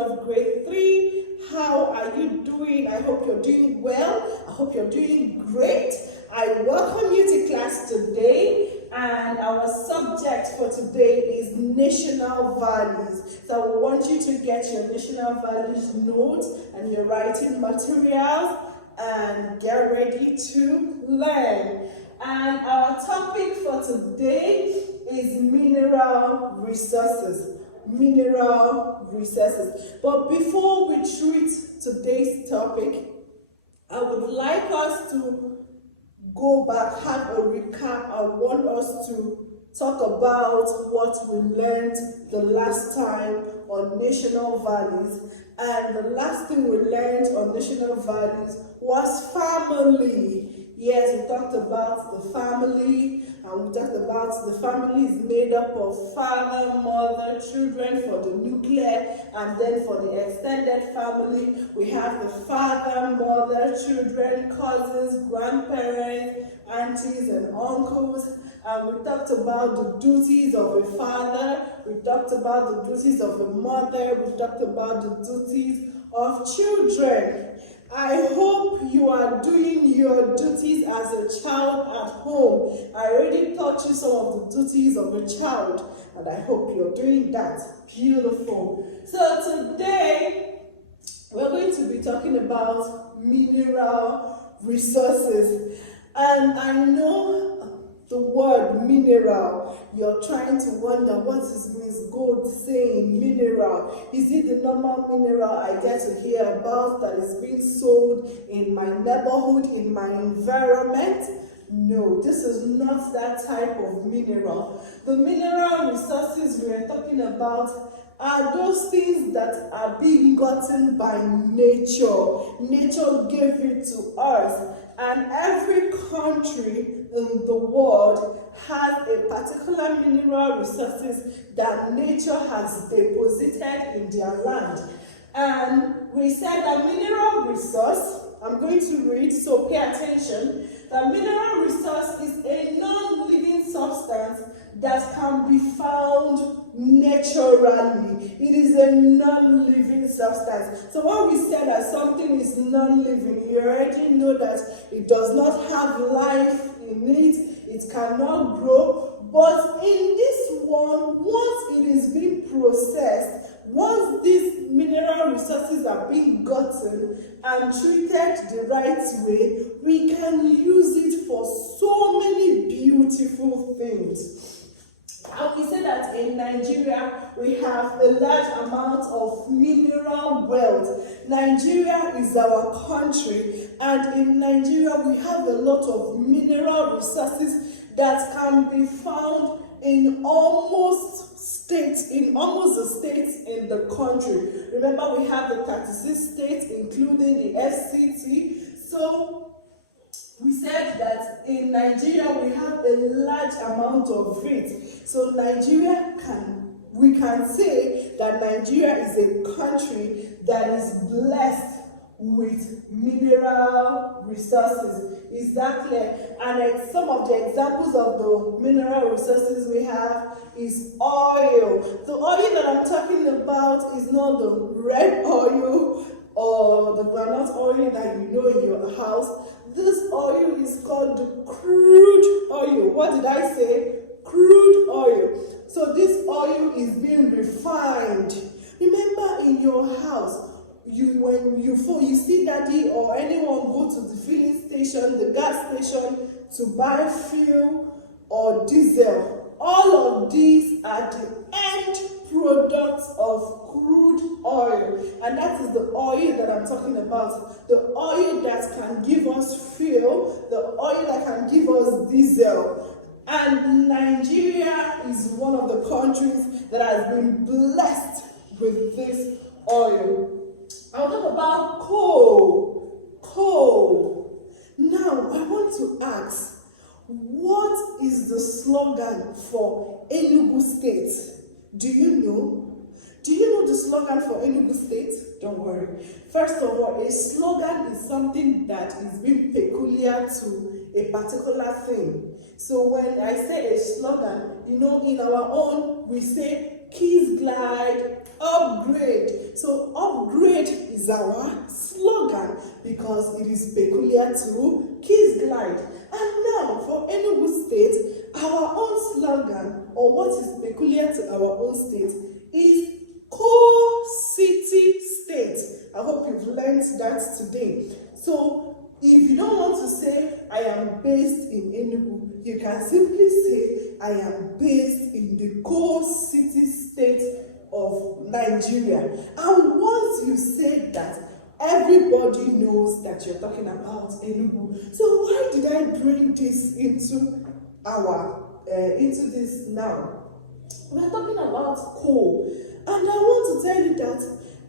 of grade 3. How are you doing? I hope you're doing well. I hope you're doing great. I welcome you to class today, and our subject for today is national values. So I want you to get your national values notes and your writing materials and get ready to learn. And our topic for today is mineral resources. Mineral resources. But before we treat today's topic, I would like us to go back, have a recap. I want us to talk about what we learned the last time on national values. And the last thing we learned on national values was family. Yes, we talked about the family, and we talked about the family is made up of father, mother, children for the nuclear, and then for the extended family, we have the father, mother, children, cousins, grandparents, aunties, and uncles. And we talked about the duties of a father, we talked about the duties of a mother, we talked about the duties of children. I hope you are doing your duties as a child at home. I already taught you some of the duties of a child, and I hope you're doing that. Beautiful. So today, we're going to be talking about mineral resources. And I know the word mineral, you're trying to wonder, what is Miss Gold saying, mineral? Is it the normal mineral I get to hear about that is being sold in my neighborhood, in my environment? No, this is not that type of mineral. The mineral resources we are talking about are those things that are being gotten by nature. Nature gave it to us. And every country in the world has a particular mineral resources that nature has deposited in their land. And we said that mineral resource, I'm going to read, so pay attention. The mineral resource is a non-living substance that can be found naturally. It is a non-living substance. So when we say that something is non-living, you already know that it does not have life in it, it cannot grow. But in this one, once it is being processed, once these mineral resources are being gotten and treated the right way, we can use it for so many beautiful things. And we say that in Nigeria, we have a large amount of mineral wealth. Nigeria is our country, and in Nigeria, we have a lot of mineral resources that can be found in almost the states in the country. Remember, we have the 36 states, including the FCT. So we said that in Nigeria we have a large amount of it. So we can say that Nigeria is a country that is blessed with mineral resources. Is that clear? And some of the examples of the mineral resources we have is oil. The oil that I'm talking about is not the red oil or the groundnut oil that you know in your house. This oil is called the crude oil. What did I say? Crude oil. So this oil is being refined. Remember, in your house, when you see daddy or anyone go to the filling station, the gas station, to buy fuel or diesel, all of these are the end products of crude oil. And that is the oil that I'm talking about. The oil that can give us fuel, the oil that can give us diesel. And Nigeria is one of the countries that has been blessed with this oil. I'll talk about coal. Coal. Now, I want to ask, what is the slogan for Enugu State? Do you know? Do you know the slogan for Enugu State? Don't worry. First of all, a slogan is something that is being peculiar to a particular thing. So when I say a slogan, in our own, we say Kiss Glide, upgrade. So upgrade is our slogan because it is peculiar to Kiss Glide. And now for Enugu State, our own slogan, or what is peculiar to our own state, is Co-City State. I hope you've learned that today. So if you don't want to say I am based in Enugu, you can simply say I am based in the Co-City State of Nigeria. And once you say that, everybody knows that you're talking about Enugu. So why did I bring this into this now? We're talking about coal, and I want to tell you that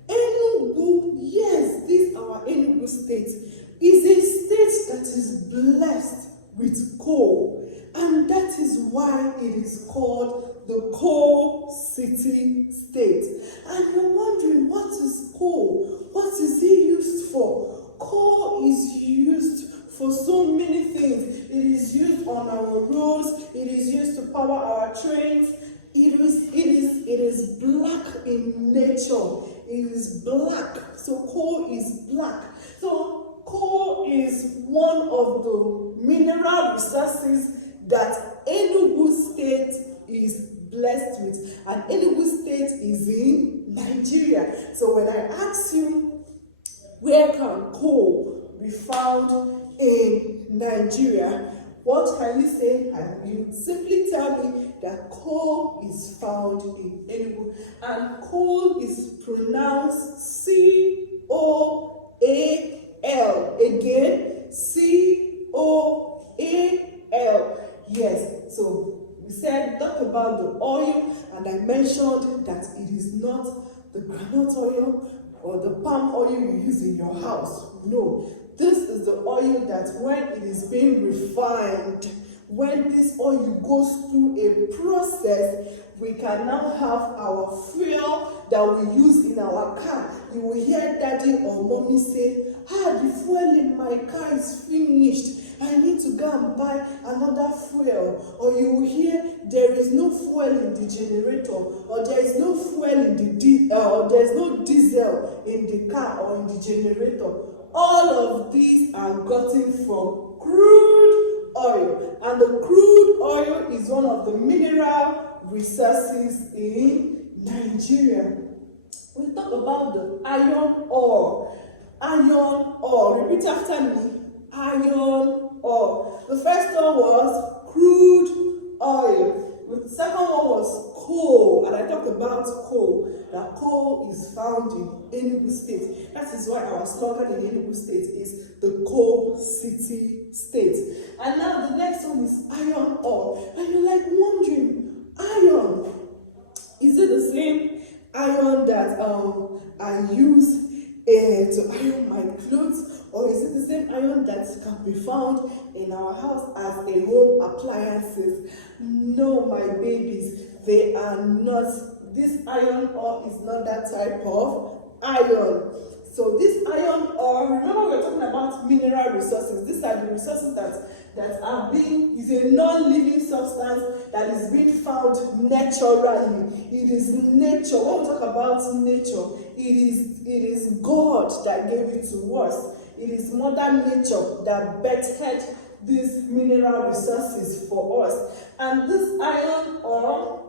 Enugu, yes, this our Enugu state, is a state that is blessed with coal, and that is why it is called the Coal City State. And you're wondering, what is coal? What is it used for? Coal is used for so many things. It is used on our roads. It is used to power our trains. It is black in nature. It is black. So coal is black. So coal is one of the mineral resources that Enugu State is blessed with. And Enugu State is in Nigeria. So when I ask you, where can coal be found in Nigeria? What can you say? You simply tell me that coal is found in Enugu, and coal is pronounced C-O-A-L. Again, C-O-A-L. Yes, so we talked about the oil, and I mentioned that it is not the groundnut oil or the palm oil you use in your house. No. This is the oil that when it is being refined, when this oil goes through a process, we can now have our fuel that we use in our car. You will hear daddy or mommy say, the fuel in my car is finished. I need to go and buy another fuel. Or you will hear there is no fuel in the generator, or there is no fuel in the or there is no diesel in the car or in the generator. All of these are gotten from crude oil, and the crude oil is one of the mineral resources in Nigeria. We talk about the iron ore. Iron ore. Repeat after me. Iron ore. The first one was crude oil. The second one was coal, and I talked about coal. That coal is found in Enugu State. That is why our slogan in Enugu State is the Coal City State. And now the next one is iron ore. And you're like wondering, iron, is it the same iron that I use to iron my clothes? Or is it the same iron that can be found in our house as a home appliances? No, my babies, they are not. This iron ore is not that type of iron. So this iron ore, remember we're talking about mineral resources. These are the resources that are being, is a non-living substance that is being found naturally. It is nature. When we talk about nature, it is God that gave it to us. It is Mother Nature that bettered these mineral resources for us. And this iron ore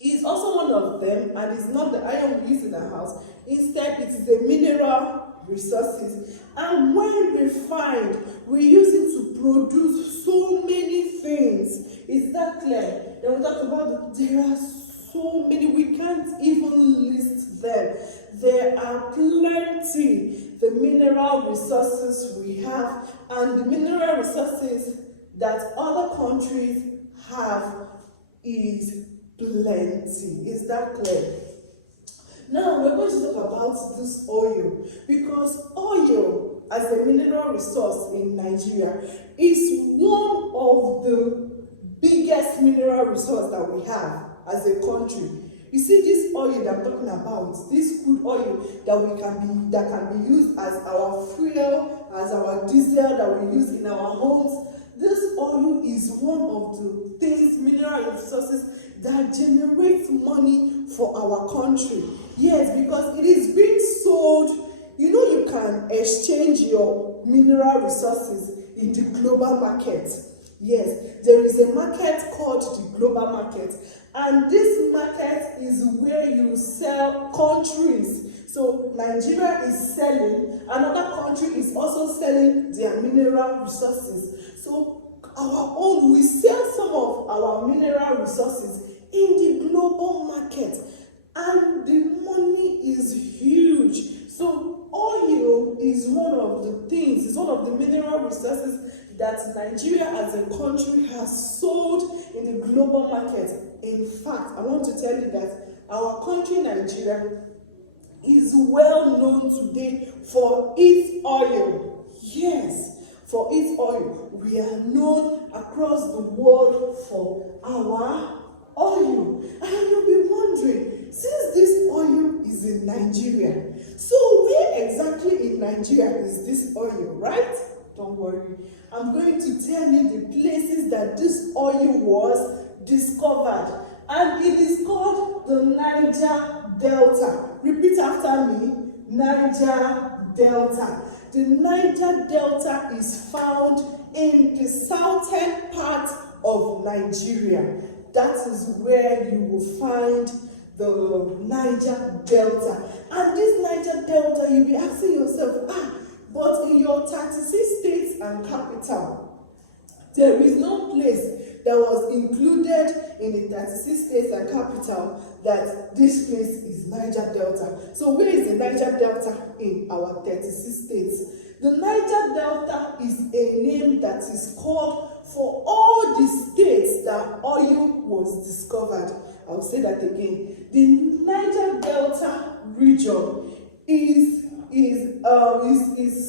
is also one of them, and it's not the iron we use in the house. Instead, it is the mineral resources. And when refined, we use it to produce so many things. Is that clear? Then we talk about there are so many, we can't even list them. There are plenty. The mineral resources we have, and the mineral resources that other countries have is plenty. Is that clear? Now we're going to talk about this oil, because oil as a mineral resource in Nigeria is one of the biggest mineral resource that we have as a country. You see, this oil that I'm talking about, this crude oil that can be used as our fuel, as our diesel that we use in our homes. This oil is one of the things, mineral resources that generates money for our country. Yes, because it is being sold. You know, you can exchange your mineral resources in the global market. Yes, there is a market called the global market, and this market is where you sell countries. So Nigeria is selling, another country is also selling their mineral resources. So our own, we sell some of our mineral resources in the global market, and the money is huge. So oil is one of the things, it's one of the mineral resources that Nigeria as a country has sold in the global market. In fact, I want to tell you that our country, Nigeria, is well known today for its oil. Yes, for its oil. We are known across the world for our oil. And you'll be wondering, since this oil is in Nigeria, so where exactly in Nigeria is this oil, right? Don't worry. I'm going to tell you the places that this oil was discovered. And it is called the Niger Delta. Repeat after me. Niger Delta. The Niger Delta is found in the southern part of Nigeria. That is where you will find the Niger Delta. And this Niger Delta, you'll be asking yourself, but in your 36 states and capital, there is no place that was included in the 36 states and capital that this place is Niger Delta. So where is the Niger Delta in our 36 states? The Niger Delta is a name that is called for all the states that oil was discovered. I'll say that again. The Niger Delta region is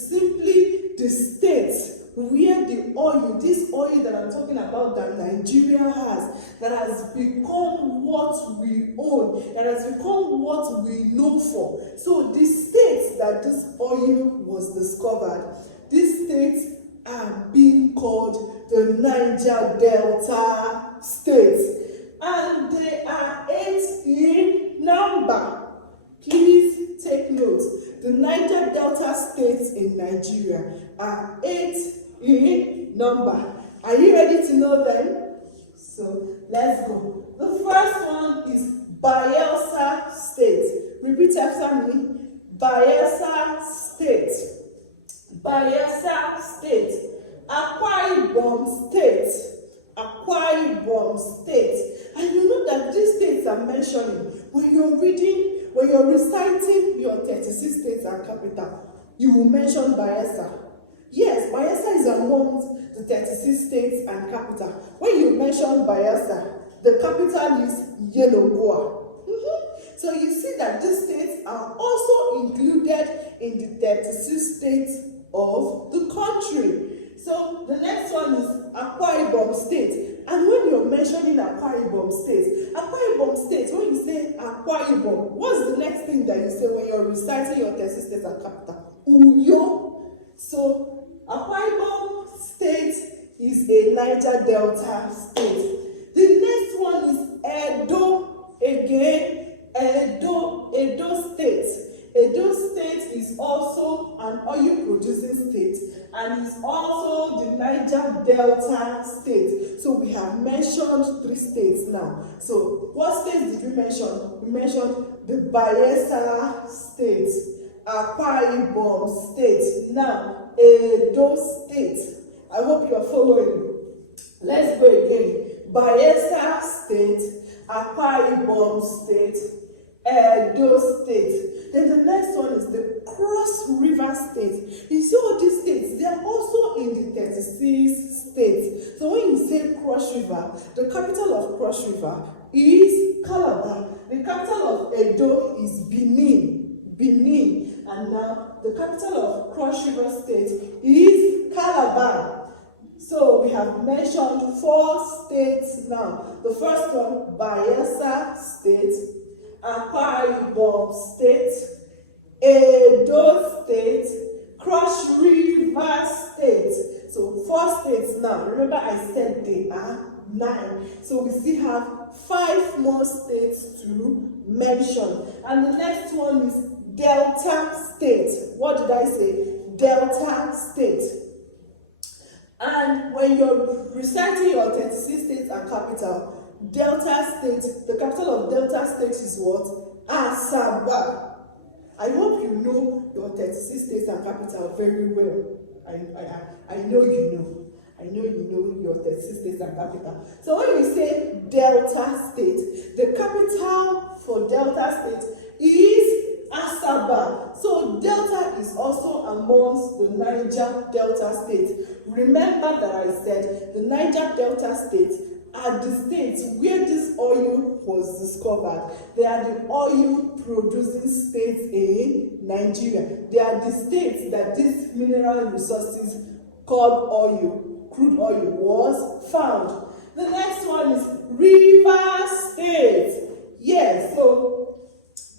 simply the states where the oil, this oil that I'm talking about that Nigeria has, that has become what we own, that has become what we know for. So the states that this oil was discovered, these states are being called the Niger Delta states. And they are 8 in number. Please take note. The Niger Delta states in Nigeria are 8 in number. Are you ready to know them? So let's go. The first one is Bayelsa State. Repeat after me. Bayelsa State. Bayelsa State. Akwa Ibom State. Akwa Ibom State. And you know that these states are mentioning when you're reading, when you're reciting your 36 states and capital, you will mention Bayelsa. Yes, Bayelsa is among the 36 states and capital. When you mention Bayelsa, the capital is Yenagoa. So you see that these states are also included in the 36 states of the country. So the next one is Akwa Ibom State. And when you're mentioning Akwa Ibom State, when you say Akwa Ibom, what's the next thing that you say when you're reciting your 36 states and capital? Uyo. So Akwa Ibom State is a Niger Delta state. The next one is Edo again. Edo State. Edo State is also an oil producing state and is also the Niger Delta state. So we have mentioned 3 states now. So what states did we mention? We mentioned the Bayelsa State, Akwa Ibom State, now Edo State. I hope you are following. Let's go again. Bayelsa State, Akwa Ibom State, Edo State. Then the next one is the Cross River State. You see all these states, they are also in the 36 states. So when you say Cross River, the capital of Cross River is Calabar. The capital of Edo is Benin. And now the capital of Cross River State is Calabar. So we have mentioned 4 states now. The first one, Bayelsa State, Akwa Ibom State, Edo State, Cross River State. So 4 states now. Remember I said they are 9. So we still have 5 more states to mention. And the next one is Delta State. What did I say? Delta State. And when you're reciting your 36 states and capital, Delta State, the capital of Delta State is what? Asaba. I hope you know your 36 states and capital very well. I know you know. I know you know your 36 states and capital. So when we say Delta State, the capital for Delta State is Asaba. So Delta is also amongst the Niger Delta State. Remember that I said the Niger Delta State are the states where this oil was discovered. They are the oil producing states in Nigeria. They are the states that these mineral resources called oil, crude oil, was found. The next one is River State. Yes, so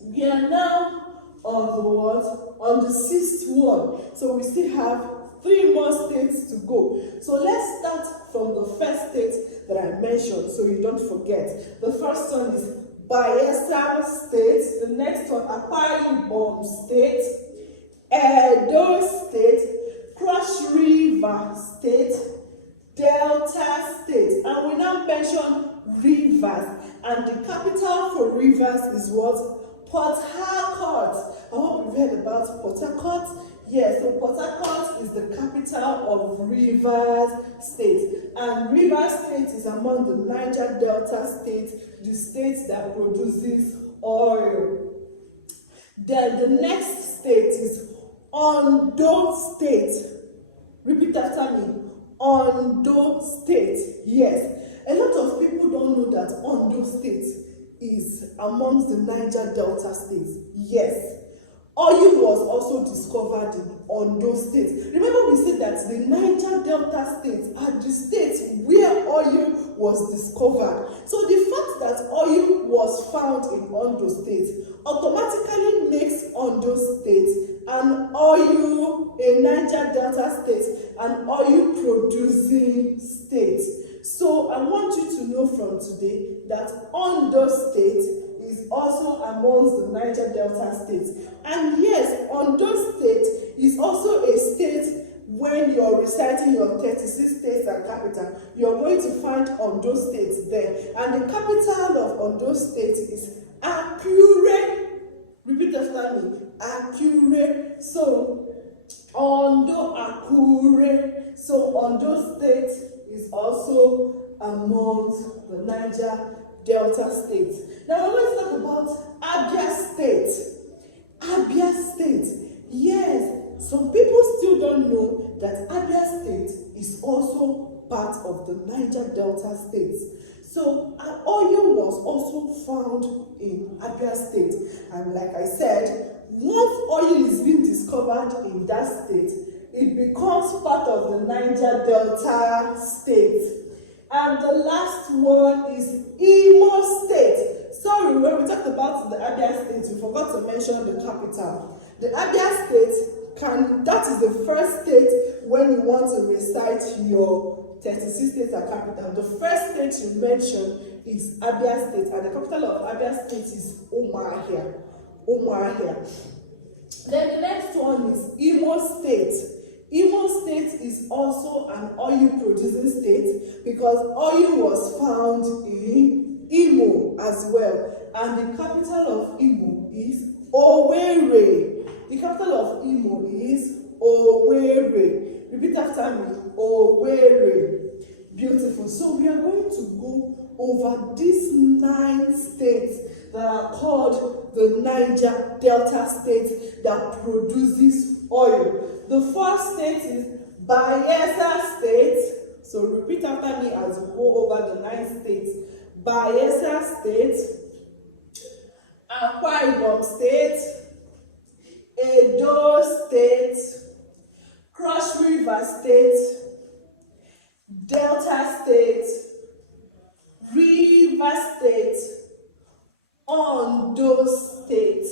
we are now on the what? On the 6th one. So we still have 3 more states to go. So let's start from the first state that I mentioned so you don't forget. The first one is Bayelsa State. The next one, Akwa Ibom State, Edo State, Cross River State, Delta State. And we now mention rivers. And the capital for rivers is what? Port Harcourt. I hope you've heard about Port Harcourt. Yes, so Port Harcourt is the capital of Rivers State. And Rivers State is among the Niger Delta states, the states that produces oil. Then the next state is Ondo State. Repeat after me. Ondo State. Yes. A lot of people don't know that Ondo State is amongst the Niger Delta states. Yes. Oil was also discovered in Ondo State. Remember we said that the Niger Delta states are the states where oil was discovered. So the fact that oil was found in Ondo State automatically makes Ondo State an oil, a Niger Delta state, an oil producing state. So I want you to know from today that Ondo State is also amongst the Niger Delta states. And yes, Ondo State is also a state. When you're reciting your 36 states and capital, you're going to find Ondo State there. And the capital of Ondo State is Akure. Repeat after me. Akure. So, Ondo Akure. So, Ondo State is also amongst the Niger Delta states. Now let's talk about Abia State. Abia State. Yes, some people still don't know that Abia State is also part of the Niger Delta states. So oil was also found in Abia State. And like I said, once oil is being discovered in that state, it becomes part of the Niger Delta state. And the last one is Imo State. Sorry, when we talked about the Abia State, we forgot to mention the capital. The Abia State, that is the first state when you want to recite your 36 states and capital. The first state you mention is Abia State, and the capital of Abia State is Umuahia. Then the next one is Imo State. Imo State is also an oil producing state because oil was found in Imo as well. And the capital of Imo is Owerri. The capital of Imo is Owerri. Repeat after me. Owerri. Beautiful. So we are going to go over these 9 states that are called the Niger Delta states that produces oil. The first state is Bayelsa State. So repeat after me as we go over the 9 states. Bayelsa State, Akwa Ibom State, Edo State, Cross River State, Delta State, River State, Ondo State,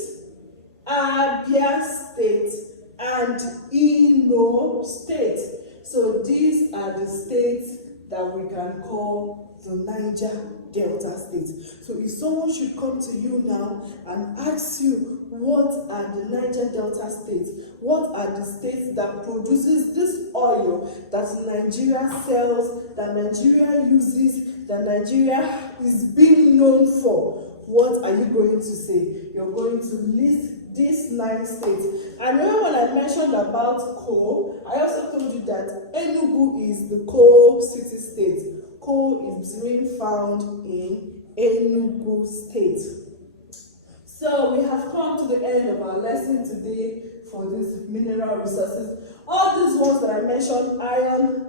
Abia State, and Imo State. So these are the states that we can call the Niger Delta states. So if someone should come to you now and ask you, what are the Niger Delta states? What are the states that produces this oil that Nigeria sells, that Nigeria uses, that Nigeria is being known for? What are you going to say? You're going to list these 9 states. And remember when I mentioned about coal, I also told you that Enugu is the coal city state. Coal is being found in Enugu state. So we have come to the end of our lesson today for these mineral resources. All these ones that I mentioned,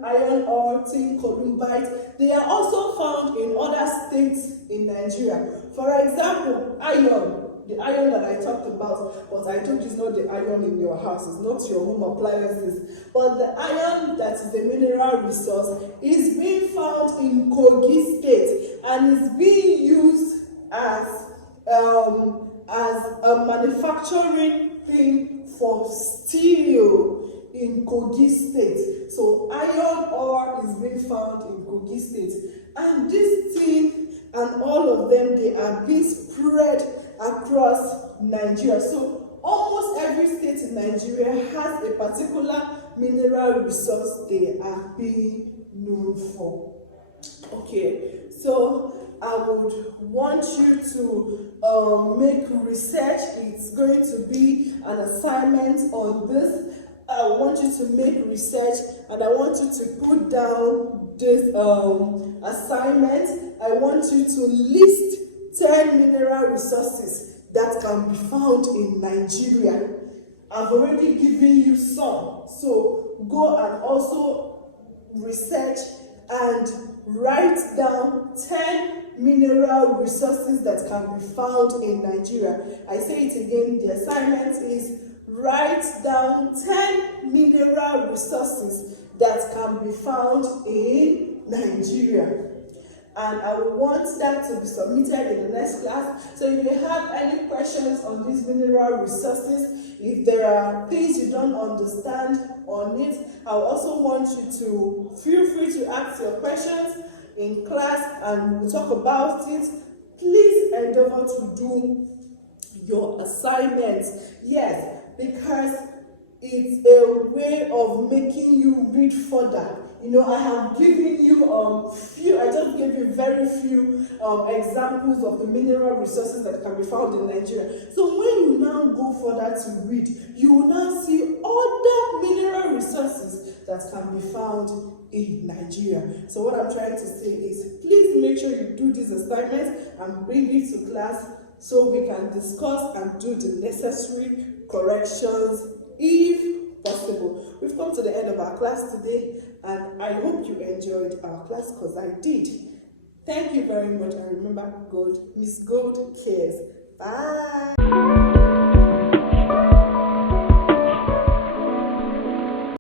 iron ore, tin, columbite, they are also found in other states in Nigeria. For example, iron. The iron that I talked about, but I told you it's not the iron in your house, it's not your home appliances. But the iron that is a mineral resource is being found in Kogi State and is being used as a manufacturing thing for steel in Kogi State. So iron ore is being found in Kogi State. And this thing and all of them, they are being spread across Nigeria. So almost every state in Nigeria has a particular mineral resource they are being known for. Okay, so I would want you to make research. It's going to be an assignment on this. I want you to make research and I want you to put down this assignment. I want you to list 10 mineral resources that can be found in Nigeria. I've already given you some. So go and also research and write down 10 mineral resources that can be found in Nigeria. I say it again, the assignment is write down 10 mineral resources that can be found in Nigeria. And I want that to be submitted in the next class. So if you have any questions on these mineral resources, if there are things you don't understand on it, I also want you to feel free to ask your questions in class and we'll talk about it. Please endeavor to do your assignments. Yes, because it's a way of making you read further. You know, I have given you I just gave you very few examples of the mineral resources that can be found in Nigeria. So when you now go further to read, you will now see other mineral resources that can be found in Nigeria. So what I'm trying to say is, please make sure you do these assignments and bring it to class so we can discuss and do the necessary corrections if possible. We've come to the end of our class today and I hope you enjoyed our class because I did. Thank you very much and remember, Gold, Miss Gold cares. Bye.